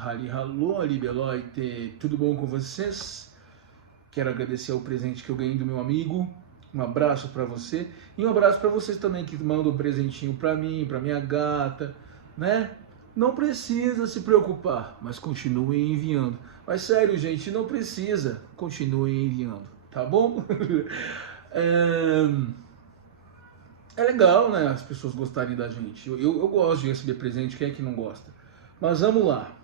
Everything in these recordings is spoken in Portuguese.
Hallo, liebe Leute, tudo bom com vocês? Quero agradecer o presente que eu ganhei do meu amigo. Um abraço para você e um abraço para vocês também que mandam um presentinho para mim, para minha gata, né? Não precisa se preocupar, mas continuem enviando. Mas sério, gente, não precisa, continuem enviando, tá bom? É legal, né? As pessoas gostarem da gente. Eu gosto de receber presente, quem é que não gosta? Mas vamos lá.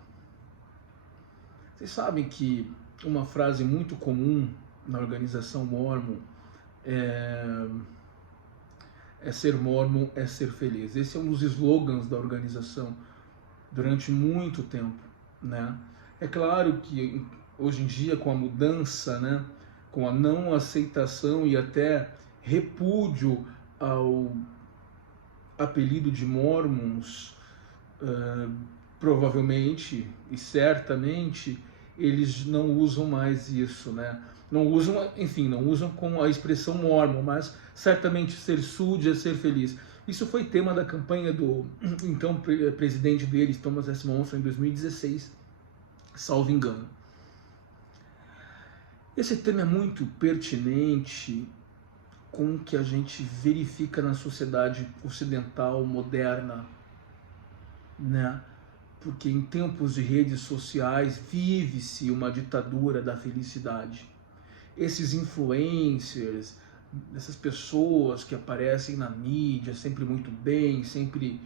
Vocês sabem que uma frase muito comum na organização Mormon é ser Mormon é ser feliz. Esse é um dos slogans da organização durante muito tempo, né? É claro que hoje em dia, com a mudança, né, com a não aceitação e até repúdio ao apelido de Mormons, provavelmente e certamente eles não usam mais isso, né? Não usam, enfim, não usam com a expressão Mormon, mas certamente ser Sud é ser feliz. Isso foi tema da campanha do então presidente deles, Thomas S. Monson, em 2016, salvo engano. Esse tema é muito pertinente com o que a gente verifica na sociedade ocidental moderna, né? Porque em tempos de redes sociais vive-se uma ditadura da felicidade. Esses influencers, essas pessoas que aparecem na mídia sempre muito bem, sempre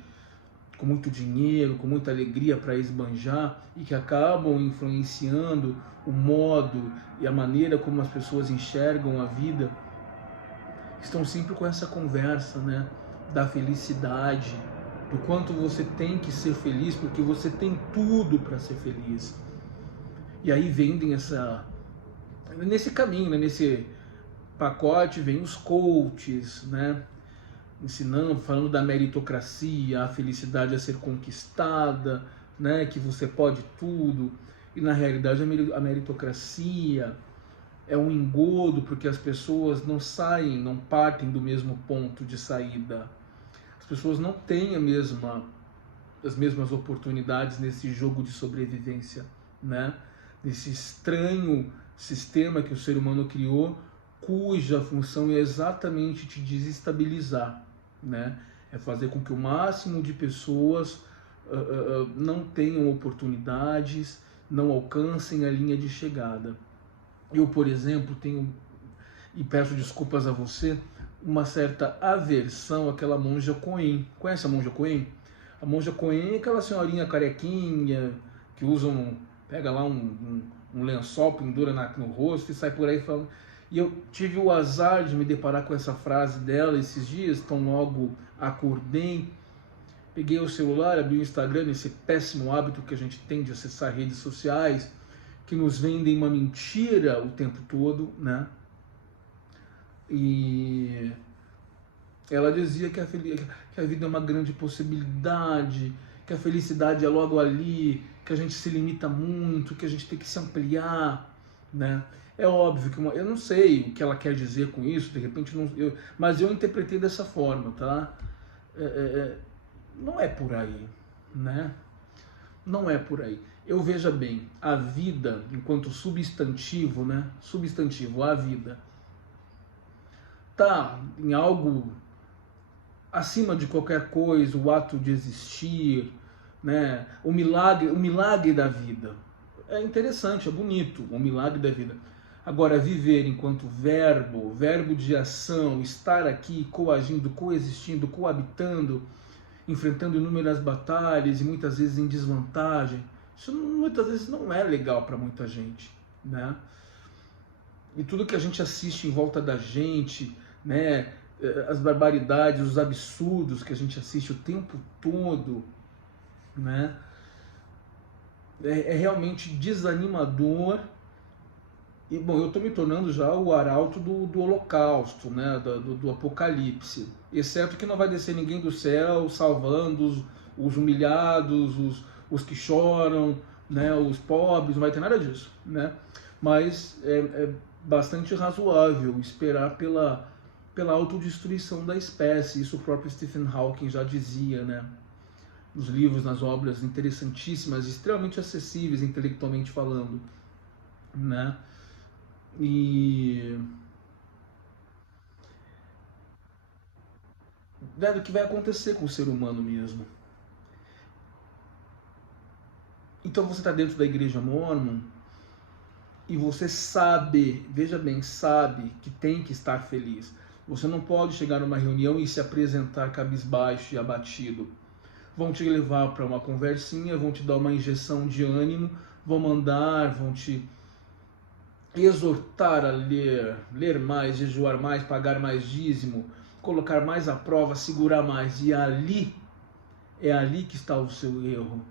com muito dinheiro, com muita alegria para esbanjar e que acabam influenciando o modo e a maneira como as pessoas enxergam a vida, estão sempre com essa conversa, né, da felicidade, do quanto você tem que ser feliz porque você tem tudo para ser feliz. E aí vendem nesse caminho, né, nesse pacote vem os coaches, né, ensinando, falando da meritocracia, a felicidade a ser conquistada, né, que você pode tudo. E na realidade a meritocracia é um engodo porque as pessoas não saem, não partem do mesmo ponto de saída. As pessoas não têm as mesmas oportunidades nesse jogo de sobrevivência, né? Nesse estranho sistema que o ser humano criou, cuja função é exatamente te desestabilizar, né? É fazer com que o máximo de pessoas não tenham oportunidades, não alcancem a linha de chegada. Eu, por exemplo, tenho, e peço desculpas a você, uma certa aversão àquela monja Coen. Conhece a monja Coen? A monja Coen é aquela senhorinha carequinha que pega lá um lençol, pendura no rosto e sai por aí falando. E eu tive o azar de me deparar com essa frase dela esses dias, tão logo acordei, peguei o celular, abri o Instagram, esse péssimo hábito que a gente tem de acessar redes sociais, que nos vendem uma mentira o tempo todo, né? E ela dizia que a vida é uma grande possibilidade, que a felicidade é logo ali, que a gente se limita muito, que a gente tem que se ampliar, né? É óbvio que eu não sei o que ela quer dizer com isso, de repente mas eu interpretei dessa forma, tá? Não é por aí, né? Não é por aí. Eu veja bem, a vida, enquanto substantivo, né? Substantivo, a vida, tá em algo acima de qualquer coisa, o ato de existir, né? O milagre da vida. É interessante, é bonito, o milagre da vida. Agora, viver enquanto verbo de ação, estar aqui coagindo, coexistindo, coabitando, enfrentando inúmeras batalhas e muitas vezes em desvantagem, isso muitas vezes não é legal para muita gente, né? E tudo que a gente assiste em volta da gente, né, as barbaridades, os absurdos que a gente assiste o tempo todo, né, é realmente desanimador. E, bom, eu estou me tornando já o arauto do holocausto, né, do apocalipse. Exceto que não vai descer ninguém do céu salvando os humilhados, os que choram, né, os pobres, não vai ter nada disso, né? Mas é bastante razoável esperar pela autodestruição da espécie. Isso o próprio Stephen Hawking já dizia, né? nos livros, nas obras interessantíssimas, extremamente acessíveis intelectualmente falando, né? E velho, o que vai acontecer com o ser humano mesmo? Então você está dentro da igreja Mormon e você sabe, veja bem, sabe que tem que estar feliz. Você não pode chegar numa reunião e se apresentar cabisbaixo e abatido. Vão te levar para uma conversinha, vão te dar uma injeção de ânimo, vão mandar, vão te exortar a ler mais, jejuar mais, pagar mais dízimo, colocar mais à prova, segurar mais. E é ali que está o seu erro.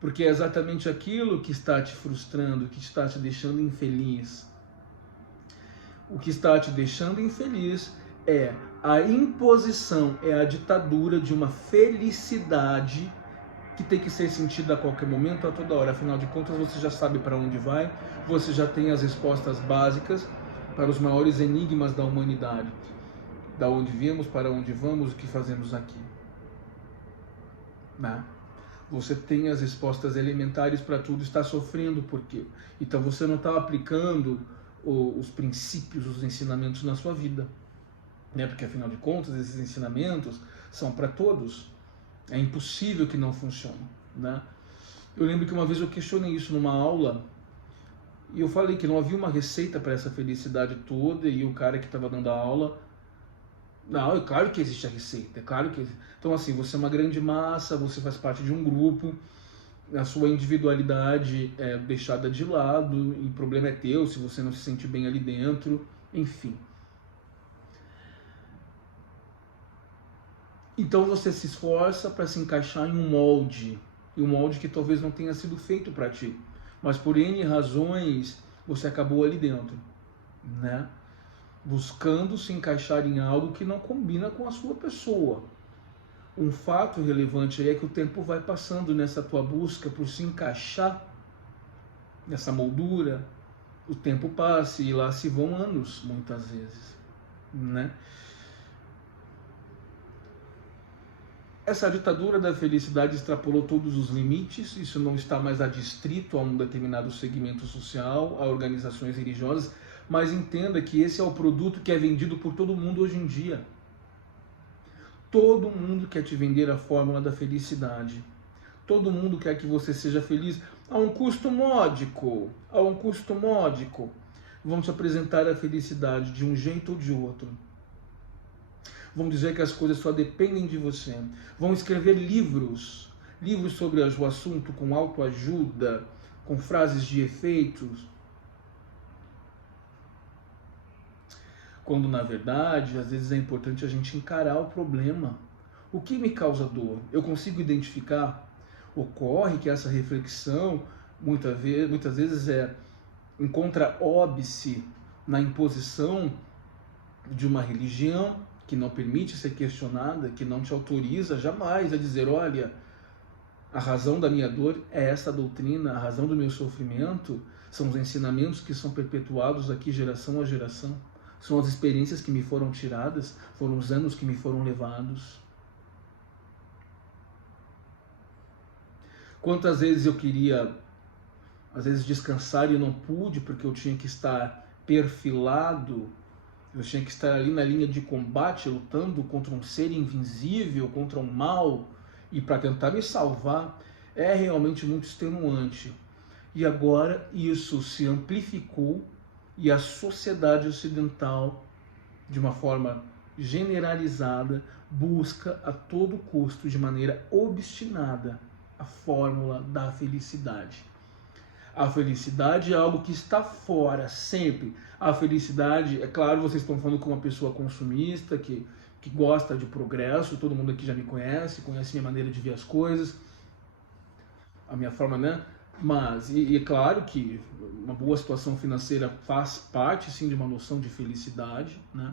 Porque é exatamente aquilo que está te frustrando, que está te deixando infeliz. O que está te deixando infeliz é a imposição, é a ditadura de uma felicidade que tem que ser sentida a qualquer momento, a toda hora. Afinal de contas, você já sabe para onde vai, você já tem as respostas básicas para os maiores enigmas da humanidade. Da onde viemos, para onde vamos, o que fazemos aqui. Né? Você tem as respostas elementares para tudo, está sofrendo por quê? Então você não está aplicando os princípios, os ensinamentos na sua vida. Né? Porque afinal de contas, esses ensinamentos são para todos. É impossível que não funcione. Né? Eu lembro que uma vez eu questionei isso numa aula e eu falei que não havia uma receita para essa felicidade toda e o cara que estava dando a aula... Não, é claro que existe a receita, é claro que... Então assim, você é uma grande massa, você faz parte de um grupo, a sua individualidade é deixada de lado, e o problema é teu se você não se sente bem ali dentro, enfim. Então você se esforça para se encaixar em um molde, e um molde que talvez não tenha sido feito para ti, mas por N razões você acabou ali dentro, né? Buscando se encaixar em algo que não combina com a sua pessoa. Um fato relevante aí é que o tempo vai passando nessa tua busca por se encaixar nessa moldura, o tempo passa e lá se vão anos, muitas vezes, né? Essa ditadura da felicidade extrapolou todos os limites, isso não está mais adstrito a um determinado segmento social, a organizações religiosas, mas entenda que esse é o produto que é vendido por todo mundo hoje em dia. Todo mundo quer te vender a fórmula da felicidade. Todo mundo quer que você seja feliz a um custo módico. A um custo módico. Vão te apresentar a felicidade de um jeito ou de outro. Vão dizer que as coisas só dependem de você. Vão escrever livros sobre o assunto com autoajuda, com frases de efeitos. Quando, na verdade, às vezes é importante a gente encarar o problema. O que me causa dor? Eu consigo identificar? Ocorre que essa reflexão, muitas vezes, encontra óbice na imposição de uma religião que não permite ser questionada, que não te autoriza jamais a dizer, olha, a razão da minha dor é essa doutrina, a razão do meu sofrimento são os ensinamentos que são perpetuados aqui geração a geração. São as experiências que me foram tiradas, foram os anos que me foram levados. Quantas vezes eu queria, às vezes, descansar e não pude, porque eu tinha que estar perfilado, eu tinha que estar ali na linha de combate, lutando contra um ser invisível, contra um mal, e para tentar me salvar, é realmente muito extenuante. E agora isso se amplificou, e a sociedade ocidental, de uma forma generalizada, busca a todo custo, de maneira obstinada, a fórmula da felicidade. A felicidade é algo que está fora, sempre. A felicidade, é claro, vocês estão falando com uma pessoa consumista, que gosta de progresso, todo mundo aqui já me conhece minha maneira de ver as coisas, a minha forma, né? Mas, e é claro que uma boa situação financeira faz parte, sim, de uma noção de felicidade, né?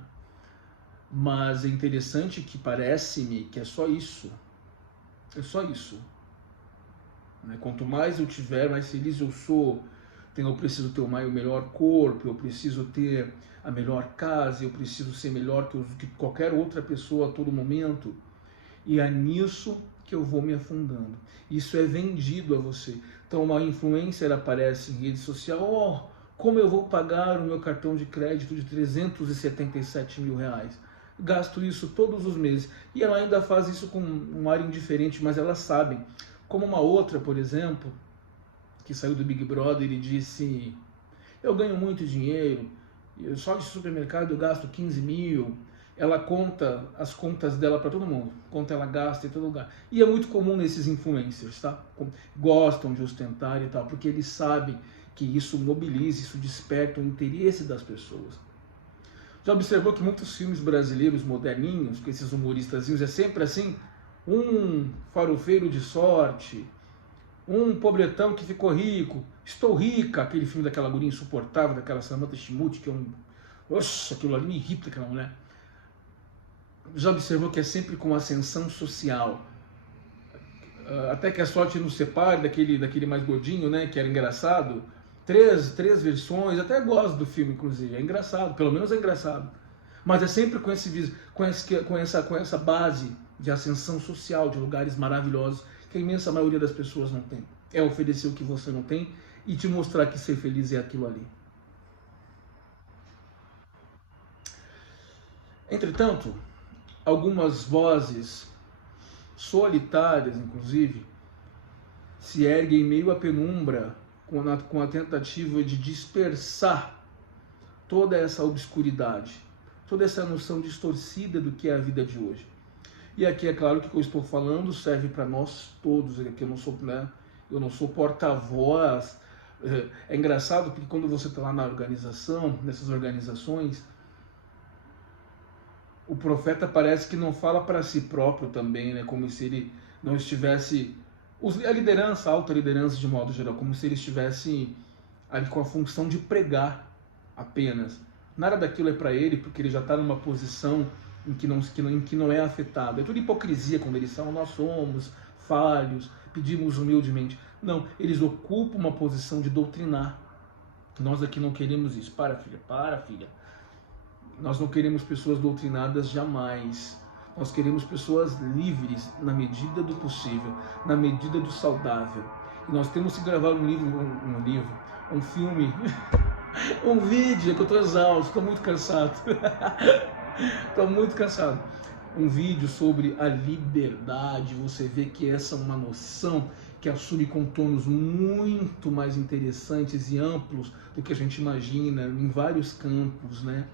Mas é interessante que parece-me que é só isso. É só isso. Né? Quanto mais eu tiver, mais feliz eu sou. Eu preciso ter o melhor corpo, eu preciso ter a melhor casa, eu preciso ser melhor que qualquer outra pessoa a todo momento. e é nisso que eu vou me afundando. Isso é vendido a você. Então uma influencer aparece em rede social, como eu vou pagar o meu cartão de crédito de 377 mil reais? Gasto isso todos os meses. E ela ainda faz isso com um ar indiferente, mas elas sabem. Como uma outra, por exemplo, que saiu do Big Brother e disse: eu ganho muito dinheiro, só de supermercado eu gasto 15 mil. Ela conta as contas dela para todo mundo, quanto ela gasta em todo lugar. E é muito comum nesses influencers, tá? Gostam de ostentar e tal, porque eles sabem que isso mobiliza, isso desperta o interesse das pessoas. Já observou que muitos filmes brasileiros moderninhos, com esses humoristazinhos, é sempre assim? Um farofeiro de sorte, um pobretão que ficou rico, estou rica, aquele filme daquela guria insuportável, daquela Samantha Schmutz, que é um... Nossa, aquilo ali me irrita, aquela mulher. Já observou que é sempre com ascensão social? Até que a sorte nos separe daquele mais gordinho, né, que era engraçado. Três versões, até gosto do filme, inclusive, é engraçado, pelo menos é engraçado. Mas é sempre com essa base de ascensão social, de lugares maravilhosos, que a imensa maioria das pessoas não tem. É oferecer o que você não tem e te mostrar que ser feliz é aquilo ali. Entretanto, algumas vozes solitárias, inclusive, se erguem meio à penumbra com a tentativa de dispersar toda essa obscuridade, toda essa noção distorcida do que é a vida de hoje. E aqui é claro que o que eu estou falando serve para nós todos, aqui eu não sou porta-voz. É engraçado porque quando você está lá na organização, nessas organizações, o profeta parece que não fala para si próprio também, né? Como se ele não estivesse... A liderança, a alta liderança de modo geral, como se ele estivesse ali com a função de pregar apenas. Nada daquilo é para ele, porque ele já está numa posição em que não é afetado. É tudo hipocrisia quando eles falam: nós somos falhos, pedimos humildemente. Não, eles ocupam uma posição de doutrinar. Nós aqui não queremos isso. Para, filha. Nós não queremos pessoas doutrinadas jamais. Nós queremos pessoas livres na medida do possível, na medida do saudável. E nós temos que gravar um filme, um vídeo, que eu estou exausto, estou muito cansado. Estou muito cansado. Um vídeo sobre a liberdade. Você vê que essa é uma noção que assume contornos muito mais interessantes e amplos do que a gente imagina em vários campos, né?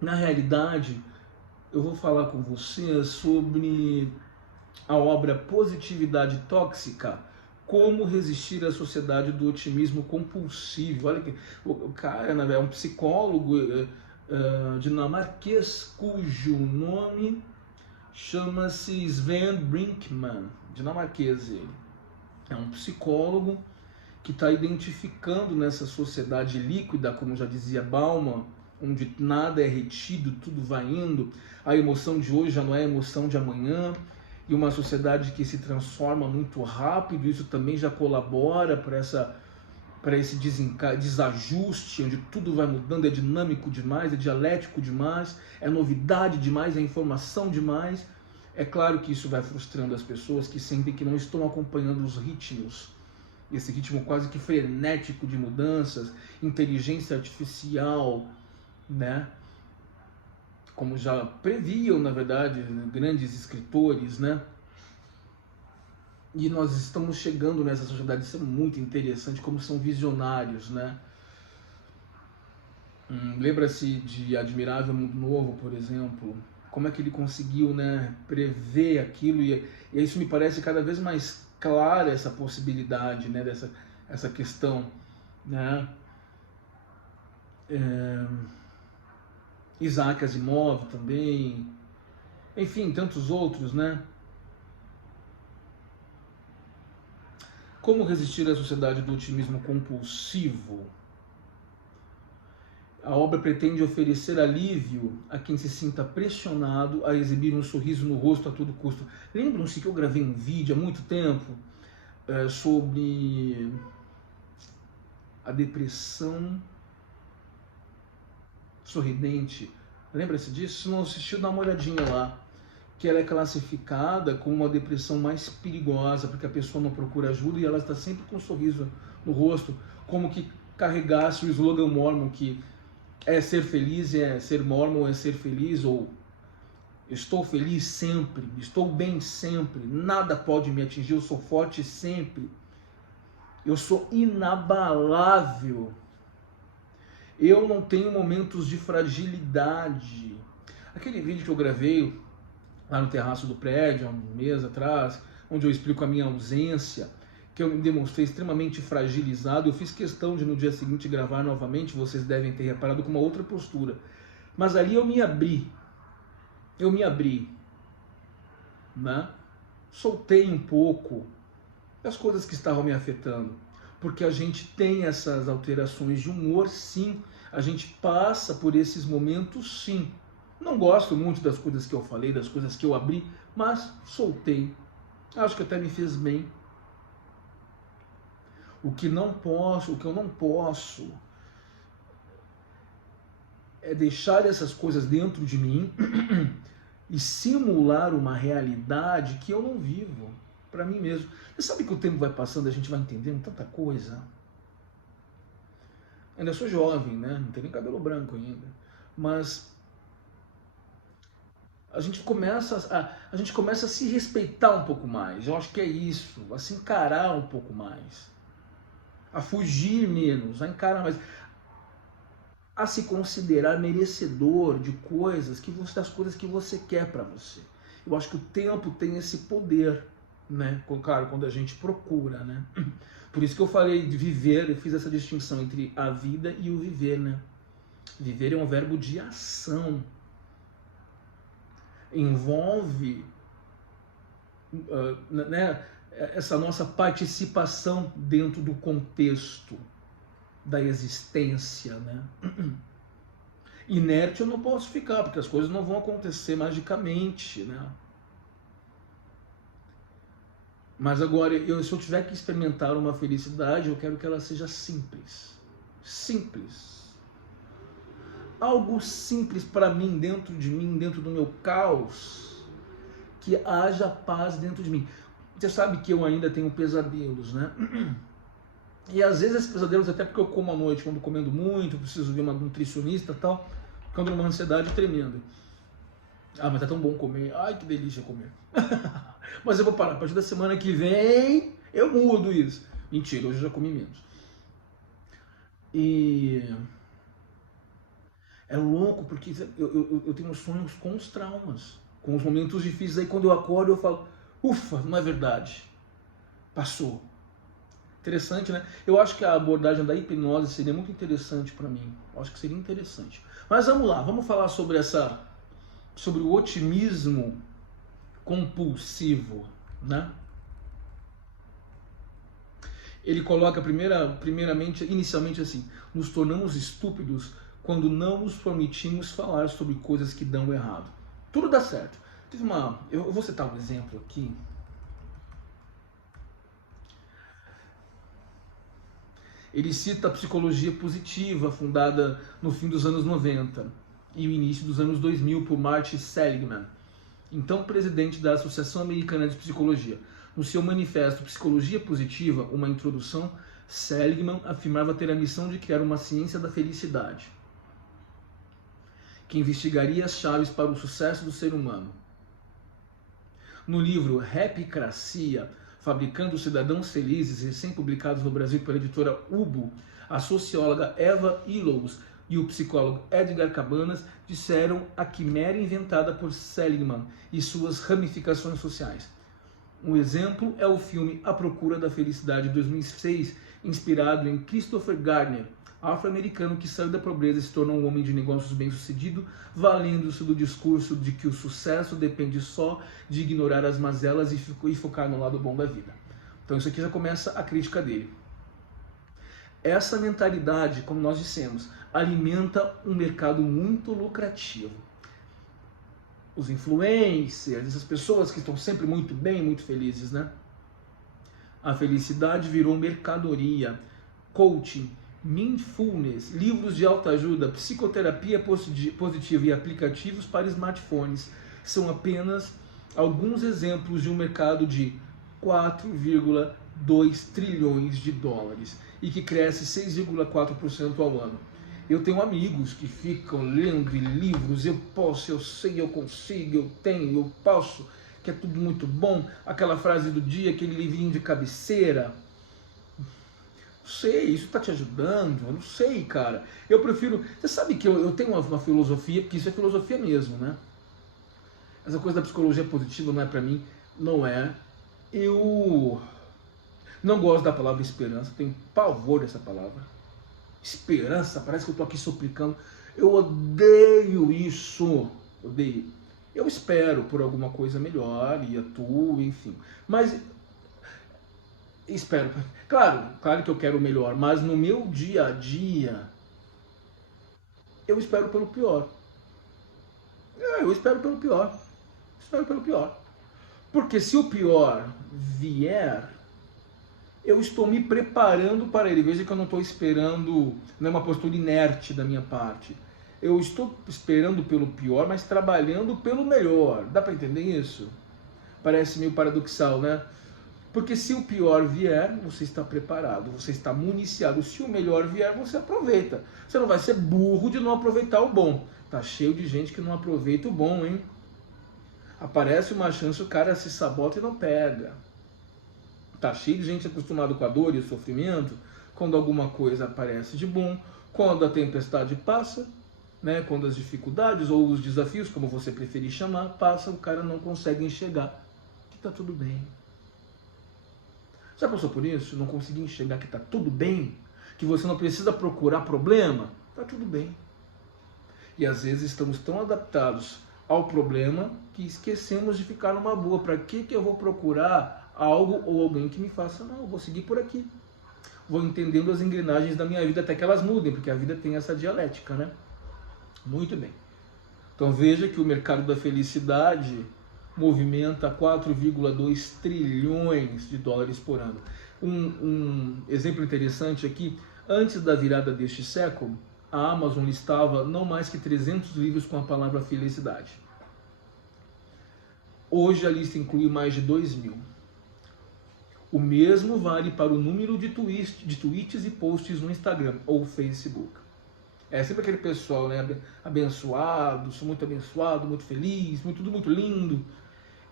Na realidade, eu vou falar com você sobre a obra Positividade Tóxica, como resistir à sociedade do otimismo compulsivo. Olha que o cara é um psicólogo dinamarquês cujo nome chama-se Sven Brinkmann, dinamarquês ele. É um psicólogo que está identificando nessa sociedade líquida, como já dizia Bauman, onde nada é retido, tudo vai indo, a emoção de hoje já não é a emoção de amanhã, e uma sociedade que se transforma muito rápido, isso também já colabora para esse desajuste, onde tudo vai mudando, é dinâmico demais, é dialético demais, é novidade demais, é informação demais. É claro que isso vai frustrando as pessoas que sentem que não estão acompanhando os ritmos, esse ritmo quase que frenético de mudanças, inteligência artificial, né? Como já previam, na verdade, grandes escritores, né? E nós estamos chegando nessa sociedade, isso é muito interessante, como são visionários, né? Lembra-se de Admirável Mundo Novo, por exemplo? Como é que ele conseguiu, né, prever aquilo? E isso me parece cada vez mais clara, essa possibilidade, né, essa questão, né? Isaac Asimov também, enfim, tantos outros, né? Como resistir à sociedade do otimismo compulsivo? A obra pretende oferecer alívio a quem se sinta pressionado a exibir um sorriso no rosto a todo custo. Lembram-se que eu gravei um vídeo há muito tempo sobre a depressão sorridente? Lembra-se disso? Se não assistiu, dá uma olhadinha lá. que ela é classificada como uma depressão mais perigosa, porque a pessoa não procura ajuda e ela está sempre com um sorriso no rosto, como que carregasse o slogan mormon, que é ser feliz, é ser mormon, é ser feliz, ou estou feliz sempre, estou bem sempre, nada pode me atingir, eu sou forte sempre, eu sou inabalável, eu não tenho momentos de fragilidade. Aquele vídeo que eu gravei lá no terraço do prédio, há um mês atrás, onde eu explico a minha ausência, que eu me demonstrei extremamente fragilizado, eu fiz questão de no dia seguinte gravar novamente, vocês devem ter reparado, com uma outra postura. Mas ali eu me abri, né? Soltei um pouco as coisas que estavam me afetando, porque a gente tem essas alterações de humor, sim, a gente passa por esses momentos, sim. Não gosto muito das coisas que eu falei, das coisas que eu abri, mas soltei. Acho que até me fez bem. O que eu não posso é deixar essas coisas dentro de mim e simular uma realidade que eu não vivo para mim mesmo. Você sabe que o tempo vai passando, a gente vai entendendo tanta coisa. Ainda sou jovem, né? Não tenho nem cabelo branco ainda. Mas a gente começa a se respeitar um pouco mais. Eu acho que é isso, a se encarar um pouco mais, a fugir menos, a encarar mais, a se considerar merecedor de coisas das coisas que você quer para você. Eu acho que o tempo tem esse poder, né? Claro, quando a gente procura, né? Por isso que eu falei de viver, eu fiz essa distinção entre a vida e o viver, né? Viver é um verbo de ação. Envolve né, essa nossa participação dentro do contexto da existência, né? Inerte eu não posso ficar, porque as coisas não vão acontecer magicamente, né? Mas agora, se eu tiver que experimentar uma felicidade, eu quero que ela seja simples. Simples. Algo simples para mim, dentro de mim, dentro do meu caos, que haja paz dentro de mim. Você sabe que eu ainda tenho pesadelos, né? E às vezes esses pesadelos, até porque eu como à noite, quando comendo muito, preciso ver uma nutricionista e tal, ficando numa ansiedade tremenda. Ah, mas tá tão bom comer. Ai, que delícia comer. Mas eu vou parar. A partir da semana que vem, eu mudo isso. Mentira, hoje eu já comi menos. E é louco, porque eu tenho sonhos com os traumas, com os momentos difíceis. Aí quando eu acordo, eu falo, ufa, não é verdade. Passou. Interessante, né? Eu acho que a abordagem da hipnose seria muito interessante para mim. Eu acho que seria interessante. Mas vamos lá, vamos falar sobre o otimismo compulsivo, né? Ele coloca inicialmente assim: nos tornamos estúpidos quando não nos permitimos falar sobre coisas que dão errado. Tudo dá certo. Eu vou citar um exemplo aqui. Ele cita a psicologia positiva, fundada no fim dos anos 90 e o início dos anos 2000 por Martin Seligman, então presidente da Associação Americana de Psicologia. No seu manifesto Psicologia Positiva, uma introdução, Seligman afirmava ter a missão de criar uma ciência da felicidade, que investigaria as chaves para o sucesso do ser humano. No livro Happycracia, Fabricando Cidadãos Felizes, recém-publicados no Brasil pela editora Ubo, a socióloga Eva Illouz e o psicólogo Edgar Cabanas disseram a quimera inventada por Seligman e suas ramificações sociais. Um exemplo é o filme A Procura da Felicidade, de 2006, inspirado em Christopher Gardner, afro-americano que saiu da pobreza e se tornou um homem de negócios bem-sucedido, valendo-se do discurso de que o sucesso depende só de ignorar as mazelas e focar no lado bom da vida. Então isso aqui já começa a crítica dele. Essa mentalidade, como nós dissemos, alimenta um mercado muito lucrativo. Os influencers, essas pessoas que estão sempre muito bem, muito felizes, né? A felicidade virou mercadoria, coaching, mindfulness, livros de autoajuda, psicoterapia positiva e aplicativos para smartphones são apenas alguns exemplos de um mercado de 4,2 trilhões de dólares e que cresce 6,4% ao ano. Eu tenho amigos que ficam lendo livros, eu posso, eu sei, eu consigo, eu tenho, eu posso, que é tudo muito bom, aquela frase do dia, aquele livrinho de cabeceira. Não sei, isso está te ajudando? Eu não sei, cara. Eu prefiro... Você sabe que eu tenho uma filosofia, porque isso é filosofia mesmo, né? Essa coisa da psicologia positiva não é pra mim, não é. Eu não gosto da palavra esperança, tenho pavor dessa palavra. Esperança, parece que eu tô aqui suplicando. Eu odeio isso, odeio. Eu espero por alguma coisa melhor e atuo, enfim. Mas espero. Claro que eu quero o melhor, mas no meu dia a dia eu espero pelo pior. Eu espero pelo pior. Espero pelo pior. Porque se o pior vier, eu estou me preparando para ele. Veja que eu não estou esperando, não é uma postura inerte da minha parte. Eu estou esperando pelo pior, mas trabalhando pelo melhor. Dá para entender isso? Parece meio paradoxal, né? Porque se o pior vier, você está preparado, você está municiado. Se o melhor vier, você aproveita. Você não vai ser burro de não aproveitar o bom. Tá cheio de gente que não aproveita o bom, hein? Aparece uma chance, o cara se sabota e não pega. Tá cheio de gente acostumado com a dor e o sofrimento, quando alguma coisa aparece de bom, quando a tempestade passa, né, quando as dificuldades ou os desafios, como você preferir chamar, passam, o cara não consegue enxergar que tá tudo bem. Já passou por isso? Não conseguir enxergar que tá tudo bem? Que você não precisa procurar problema? Tá tudo bem. E às vezes estamos tão adaptados ao problema que esquecemos de ficar numa boa. Para que eu vou procurar algo ou alguém que me faça mal? Eu vou seguir por aqui. Vou entendendo as engrenagens da minha vida até que elas mudem, porque a vida tem essa dialética, né? Muito bem. Então veja que o mercado da felicidade movimenta 4,2 trilhões de dólares por ano. Um exemplo interessante aqui, antes da virada deste século, a Amazon listava não mais que 300 livros com a palavra felicidade. Hoje a lista inclui mais de 2.000. O mesmo vale para o número de tweets e posts no Instagram ou Facebook. É sempre aquele pessoal, né, abençoado, sou muito abençoado, muito feliz, tudo muito lindo.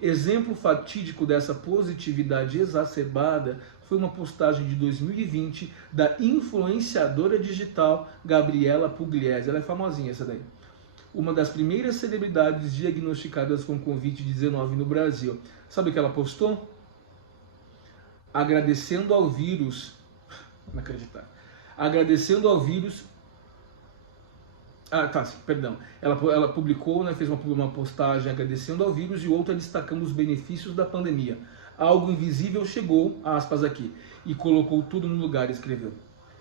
Exemplo fatídico dessa positividade exacerbada foi uma postagem de 2020 da influenciadora digital Gabriela Pugliese. Ela é famosinha essa daí. Uma das primeiras celebridades diagnosticadas com Covid-19 no Brasil. Sabe o que ela postou? Agradecendo ao vírus. Não acreditar. Agradecendo ao vírus. Perdão. Ela publicou, né, fez uma postagem agradecendo ao vírus e outra destacando os benefícios da pandemia. Algo invisível chegou, aspas aqui, e colocou tudo no lugar, escreveu.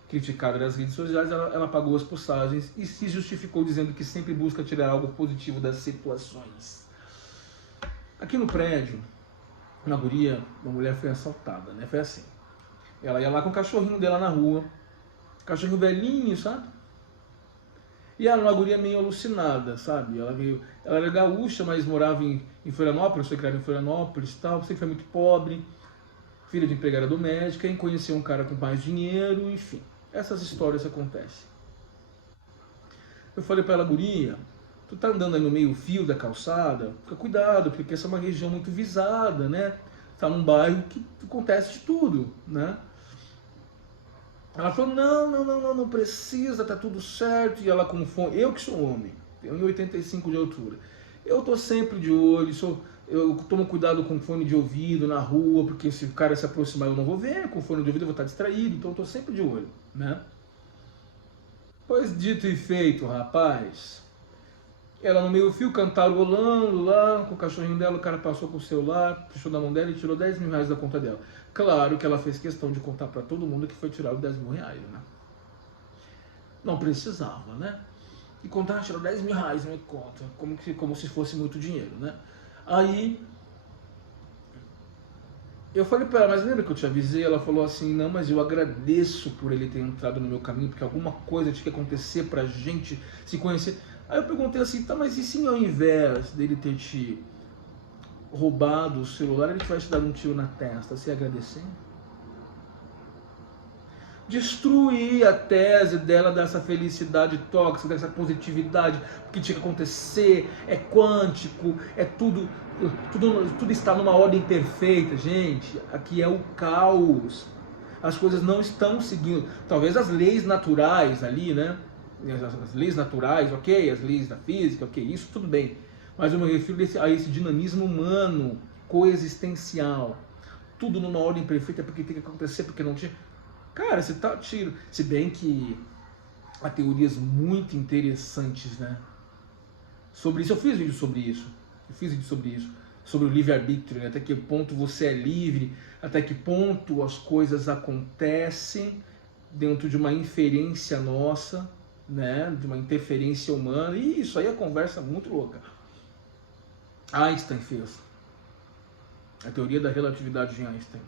Criticada nas redes sociais, ela apagou as postagens e se justificou dizendo que sempre busca tirar algo positivo das situações. Aqui no prédio, uma mulher foi assaltada, né? Foi assim. Ela ia lá com o cachorrinho dela na rua, cachorrinho velhinho, sabe? E ela era uma guria meio alucinada, sabe? Ela era gaúcha, mas morava em Florianópolis, foi criada em Florianópolis e tal, sempre foi muito pobre, filha de empregada doméstica, e conheceu um cara com mais dinheiro, enfim. Essas histórias acontecem. Eu falei pra ela, guria, tu tá andando aí no meio fio da calçada, fica cuidado, porque essa é uma região muito visada, né? Tá num bairro que acontece de tudo, né? Ela falou, não precisa, tá tudo certo. E ela com fome, eu que sou homem, tenho 1,85 de altura. Eu tô sempre de olho, eu tomo cuidado com fone de ouvido na rua, porque se o cara se aproximar eu não vou ver, com fone de ouvido eu vou estar distraído, então eu tô sempre de olho, né? Pois dito e feito, rapaz, ela no meio fio cantarolando lá com o cachorrinho dela, o cara passou com o celular, puxou da mão dela e tirou 10 mil reais da conta dela. Claro que ela fez questão de contar para todo mundo que foi tirado 10 mil reais, né? Não precisava, né? E contar, tirou 10 mil reais na minha conta, como se fosse muito dinheiro, né? Aí eu falei para ela, mas lembra que eu te avisei? Ela falou assim, não, mas eu agradeço por ele ter entrado no meu caminho, porque alguma coisa tinha que acontecer pra gente se conhecer. Aí eu perguntei assim, tá, mas e se ao invés dele ter te roubado o celular, ele vai te dar um tiro na testa. Você ia agradecer? Destruir a tese dela dessa felicidade tóxica, dessa positividade, o que tinha que acontecer, é quântico, é tudo está numa ordem perfeita. Gente, aqui é o caos. As coisas não estão seguindo, talvez as leis naturais ali, né? As leis naturais, ok, as leis da física, ok, isso tudo bem. Mas eu me refiro a esse dinamismo humano, coexistencial. Tudo numa ordem perfeita, porque tem que acontecer, porque não tinha. Cara, você tá tiro. Se bem que há teorias muito interessantes, né? Sobre isso, eu fiz vídeo sobre isso. Sobre o livre-arbítrio, né? Até que ponto você é livre, até que ponto as coisas acontecem dentro de uma inferência nossa, né? De uma interferência humana. E isso aí é conversa muito louca. Einstein fez a teoria da relatividade de Einstein.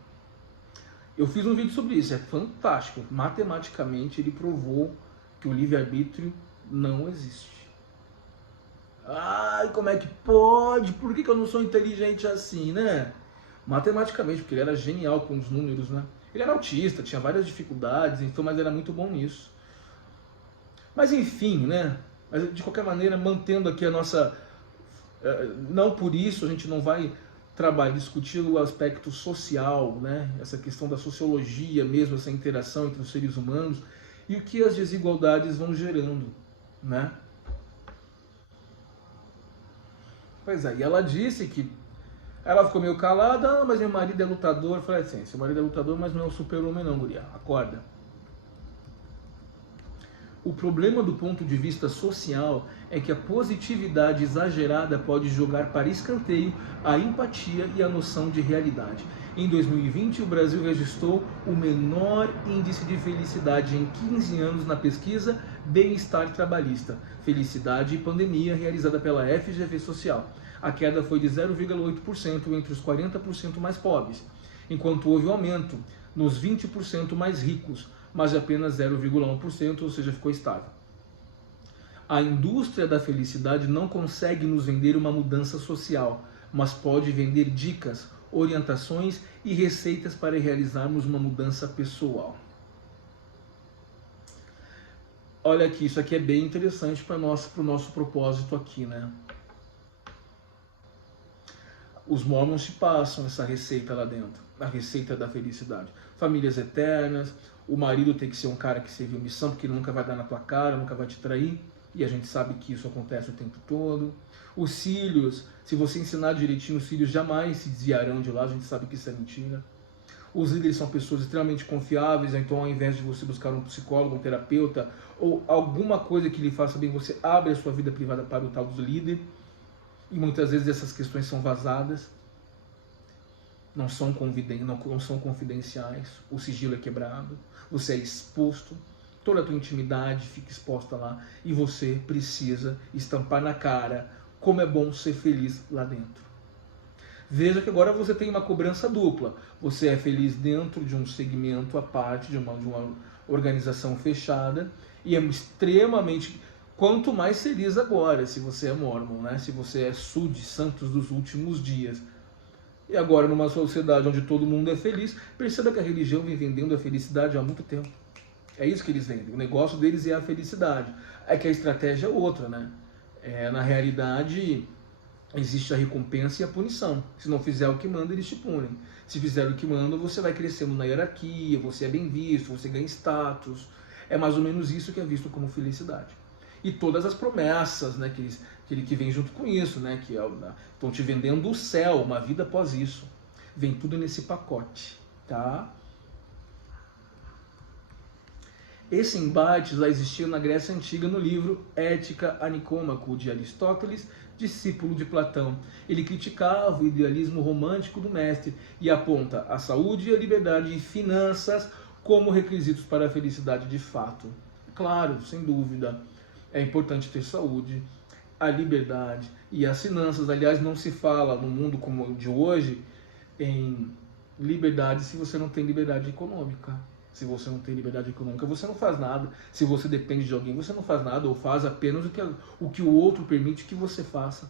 Eu fiz um vídeo sobre isso, é fantástico. Matematicamente ele provou que o livre-arbítrio não existe. Ai, como é que pode? Por que eu não sou inteligente assim, né? Matematicamente, porque ele era genial com os números, né? Ele era autista, tinha várias dificuldades, então, mas era muito bom nisso. Mas enfim, né? Mas de qualquer maneira, mantendo aqui a nossa... Não por isso a gente não vai discutir o aspecto social, né? Essa questão da sociologia mesmo, essa interação entre os seres humanos e o que as desigualdades vão gerando, né? Pois é, e ela disse que ela ficou meio calada, mas meu marido é lutador. Eu falei assim, seu marido é lutador, mas não é o super-homem não, guria, acorda. O problema do ponto de vista social é que a positividade exagerada pode jogar para escanteio a empatia e a noção de realidade. Em 2020, o Brasil registrou o menor índice de felicidade em 15 anos na pesquisa Bem-Estar Trabalhista, Felicidade e Pandemia, realizada pela FGV Social. A queda foi de 0,8% entre os 40% mais pobres, enquanto houve aumento nos 20% mais ricos, mas de apenas 0,1%, ou seja, ficou estável. A indústria da felicidade não consegue nos vender uma mudança social, mas pode vender dicas, orientações e receitas para realizarmos uma mudança pessoal. Olha aqui, isso aqui é bem interessante para o nosso propósito aqui, né? Os Mormons te passam essa receita lá dentro, a receita da felicidade. Famílias eternas, o marido tem que ser um cara que serviu missão, porque ele nunca vai dar na tua cara, nunca vai te trair, e a gente sabe que isso acontece o tempo todo. Os filhos, se você ensinar direitinho, os filhos jamais se desviarão de lá, a gente sabe que isso é mentira. Os líderes são pessoas extremamente confiáveis, então ao invés de você buscar um psicólogo, um terapeuta, ou alguma coisa que lhe faça bem, você abre a sua vida privada para o tal do líder. E muitas vezes essas questões são vazadas, não são confidenciais, o sigilo é quebrado, você é exposto, toda a tua intimidade fica exposta lá e você precisa estampar na cara como é bom ser feliz lá dentro. Veja que agora você tem uma cobrança dupla, você é feliz dentro de um segmento à parte, de uma organização fechada, e é extremamente... Quanto mais feliz agora, se você é mormon, né? Se você é Sud, Santos dos Últimos Dias. E agora, numa sociedade onde todo mundo é feliz, perceba que a religião vem vendendo a felicidade há muito tempo. É isso que eles vendem. O negócio deles é a felicidade. É que a estratégia é outra, né? Na realidade, existe a recompensa e a punição. Se não fizer o que manda, eles te punem. Se fizer o que manda, você vai crescendo na hierarquia, você é bem visto, você ganha status. É mais ou menos isso que é visto como felicidade. E todas as promessas, né, que vem junto com isso, né, que estão te vendendo o céu, uma vida após isso. Vem tudo nesse pacote, tá? Esse embate já existia na Grécia Antiga no livro Ética a Nicômaco, de Aristóteles, discípulo de Platão. Ele criticava o idealismo romântico do mestre e aponta a saúde, a liberdade e finanças como requisitos para a felicidade de fato. Claro, sem dúvida. É importante ter saúde, a liberdade e as finanças. Aliás, não se fala no mundo como o de hoje em liberdade se você não tem liberdade econômica. Se você não tem liberdade econômica, você não faz nada. Se você depende de alguém, você não faz nada ou faz apenas o que o outro permite que você faça.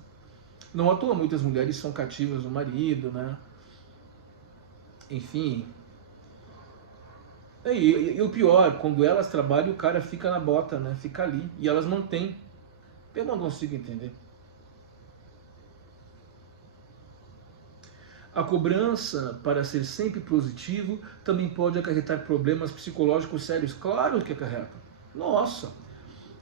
Não à toa muitas mulheres são cativas do marido, né? Enfim. E o pior, quando elas trabalham, o cara fica na bota, né? Fica ali. E elas mantêm. Eu não consigo entender. A cobrança para ser sempre positivo também pode acarretar problemas psicológicos sérios. Claro que acarreta. Nossa,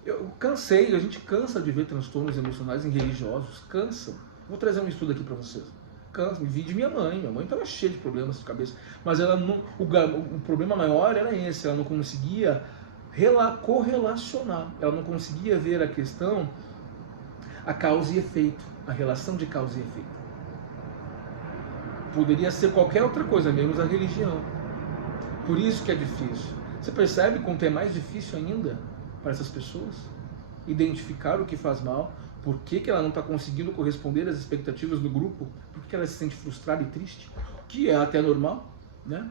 eu cansei, a gente cansa de ver transtornos emocionais em religiosos. Cansa. Vou trazer um estudo aqui para vocês. Cansa. Me vi de minha mãe estava cheia de problemas de cabeça. Mas ela não, o problema maior era esse, ela não conseguia correlacionar. Ela não conseguia ver a questão, a causa e efeito, a relação de causa e efeito. Poderia ser qualquer outra coisa, menos a religião. Por isso que é difícil. Você percebe quanto é mais difícil ainda para essas pessoas identificar o que faz mal, por que ela não está conseguindo corresponder às expectativas do grupo, por que ela se sente frustrada e triste, que é até normal, né?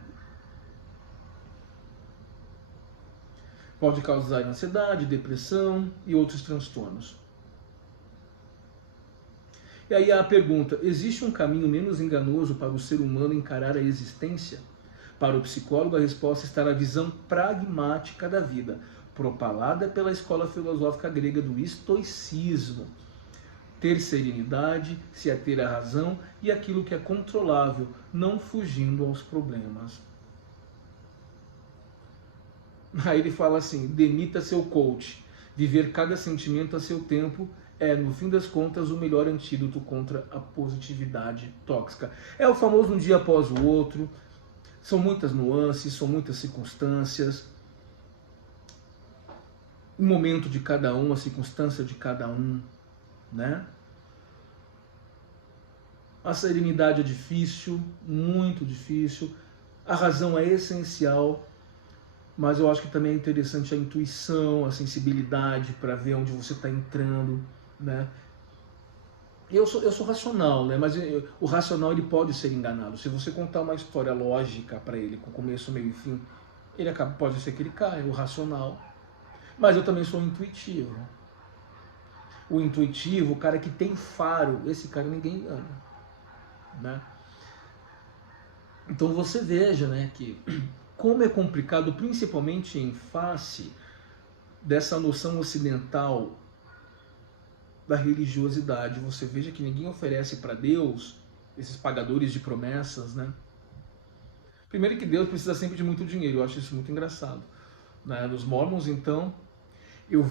Pode causar ansiedade, depressão e outros transtornos. E aí a pergunta, existe um caminho menos enganoso para o ser humano encarar a existência? Para o psicólogo, a resposta está na visão pragmática da vida, propalada pela escola filosófica grega do estoicismo. Ter serenidade, se ater à razão e aquilo que é controlável, não fugindo aos problemas. Aí ele fala assim, demita seu coach, viver cada sentimento a seu tempo é, no fim das contas, o melhor antídoto contra a positividade tóxica. É o famoso um dia após o outro, são muitas nuances, são muitas circunstâncias, o momento de cada um, a circunstância de cada um, né? A serenidade é difícil, muito difícil, a razão é essencial, mas eu acho que também é interessante a intuição, a sensibilidade para ver onde você está entrando, né? Eu sou racional, né? Mas o racional ele pode ser enganado. Se você contar uma história lógica para ele, com começo, meio e fim, pode ser que ele caia, o racional. Mas eu também sou intuitivo. O intuitivo, o cara que tem faro, esse cara ninguém engana, né? Então você veja, né, que como é complicado, principalmente em face dessa noção ocidental da religiosidade. Você veja que ninguém oferece para Deus, esses pagadores de promessas, né? Primeiro que Deus precisa sempre de muito dinheiro, eu acho isso muito engraçado, né? Nos Mormons, então, eu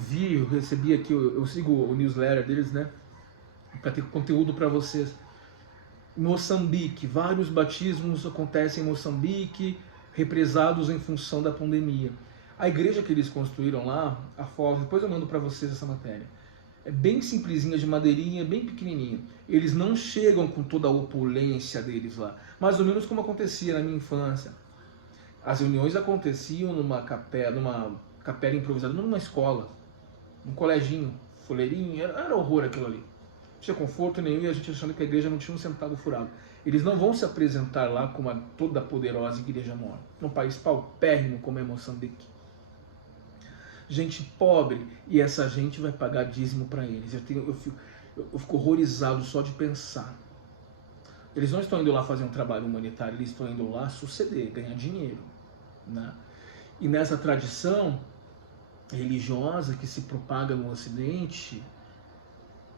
recebi aqui, eu sigo o newsletter deles, né? Para ter conteúdo para vocês. Moçambique, vários batismos acontecem em Moçambique, represados em função da pandemia. A igreja que eles construíram lá, a foto, depois eu mando para vocês essa matéria. É bem simplesinha, de madeirinha, bem pequenininha. Eles não chegam com toda a opulência deles lá. Mais ou menos como acontecia na minha infância. As reuniões aconteciam numa capela improvisada, não numa escola, num coleginho, fuleirinho, era horror aquilo ali. Não tinha conforto nenhum e a gente achando que a igreja não tinha um centavo furado. Eles não vão se apresentar lá como a toda poderosa igreja mora. Num país paupérrimo como é Moçambique. Gente pobre, e essa gente vai pagar dízimo para eles. Eu fico horrorizado só de pensar. Eles não estão indo lá fazer um trabalho humanitário, eles estão indo lá suceder, ganhar dinheiro, né? E nessa tradição religiosa que se propaga no Ocidente,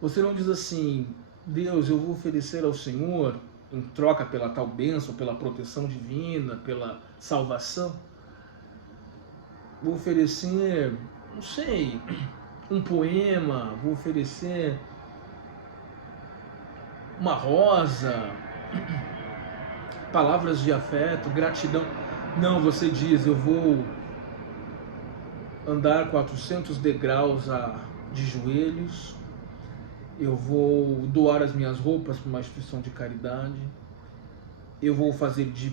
você não diz assim, Deus, eu vou oferecer ao Senhor, em troca pela tal bênção, pela proteção divina, pela salvação, vou oferecer, não sei, um poema, vou oferecer uma rosa, palavras de afeto, gratidão. Não, você diz, eu vou andar 400 degraus de joelhos, eu vou doar as minhas roupas para uma instituição de caridade, eu vou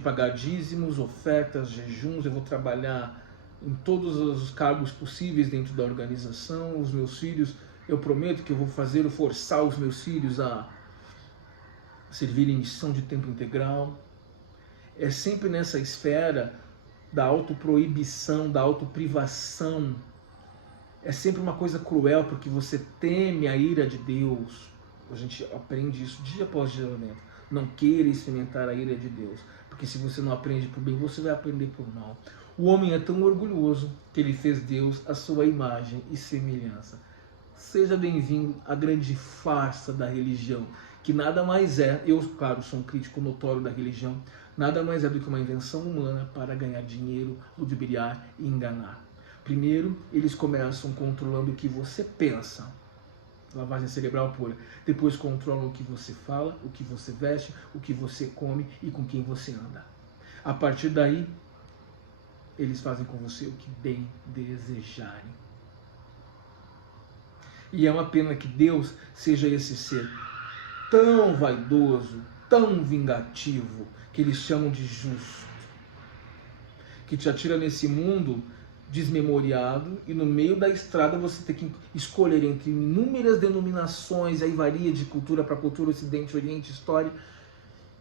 pagar dízimos, ofertas, jejuns, eu vou trabalhar em todos os cargos possíveis dentro da organização. Os meus filhos, eu prometo que eu vou forçar os meus filhos a servir em missão de tempo integral. É sempre nessa esfera da autoproibição, da autoprivação. É sempre uma coisa cruel, porque você teme a ira de Deus. A gente aprende isso dia após dia lá dentro. Não queira experimentar a ira de Deus, porque se você não aprende por bem, você vai aprender por mal. O homem é tão orgulhoso que ele fez Deus à sua imagem e semelhança. Seja bem-vindo à grande farsa da religião, que nada mais é, eu, claro, sou um crítico notório da religião, nada mais é do que uma invenção humana para ganhar dinheiro, ludibriar e enganar. Primeiro, eles começam controlando o que você pensa, lavagem cerebral pura. Depois controlam o que você fala, o que você veste, o que você come e com quem você anda. A partir daí, eles fazem com você o que bem desejarem. E é uma pena que Deus seja esse ser tão vaidoso, tão vingativo, que eles chamam de justo, que te atira nesse mundo desmemoriado e no meio da estrada você tem que escolher entre inúmeras denominações, aí varia de cultura para cultura, ocidente, oriente, história,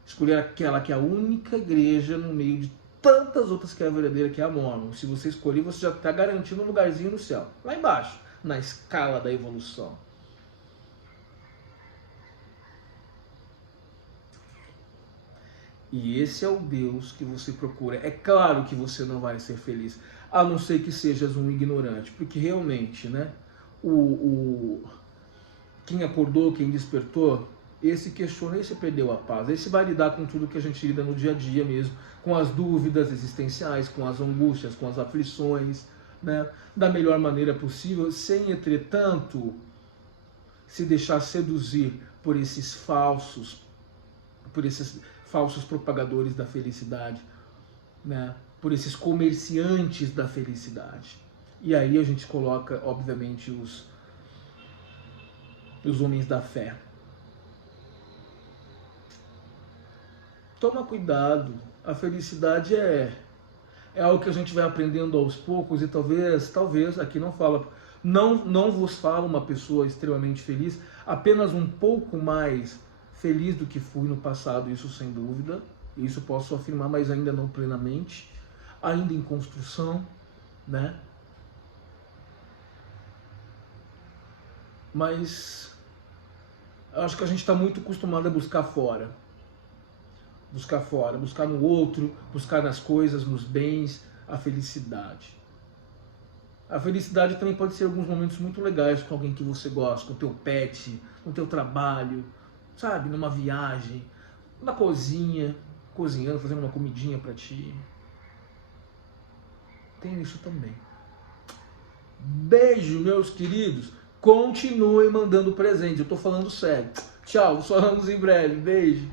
escolher aquela que é a única igreja no meio de tantas outras que é a verdadeira, que é a Mormon. Se você escolher, você já está garantindo um lugarzinho no céu, lá embaixo, na escala da evolução. E esse é o Deus que você procura. É claro que você não vai ser feliz, a não ser que sejas um ignorante, porque realmente, né, quem acordou, quem despertou, esse questiona, esse perdeu a paz, esse vai lidar com tudo que a gente lida no dia a dia mesmo, com as dúvidas existenciais, com as angústias, com as aflições, né, da melhor maneira possível, sem, entretanto, se deixar seduzir por esses falsos propagadores da felicidade, né, por esses comerciantes da felicidade. E aí a gente coloca, obviamente, os homens da fé. Toma cuidado, a felicidade é algo que a gente vai aprendendo aos poucos e talvez, aqui não vos fala uma pessoa extremamente feliz, apenas um pouco mais feliz do que fui no passado, isso sem dúvida, isso posso afirmar, mas ainda não plenamente, ainda em construção, né? Mas acho que a gente está muito acostumado a buscar fora, buscar no outro, buscar nas coisas, nos bens, a felicidade. A felicidade também pode ser alguns momentos muito legais com alguém que você gosta, com o teu pet, no teu trabalho, sabe, numa viagem, na cozinha, cozinhando, fazendo uma comidinha pra ti. Tem isso também. Beijo, meus queridos. Continuem mandando presente. Eu tô falando sério. Tchau, falamos em breve. Beijo.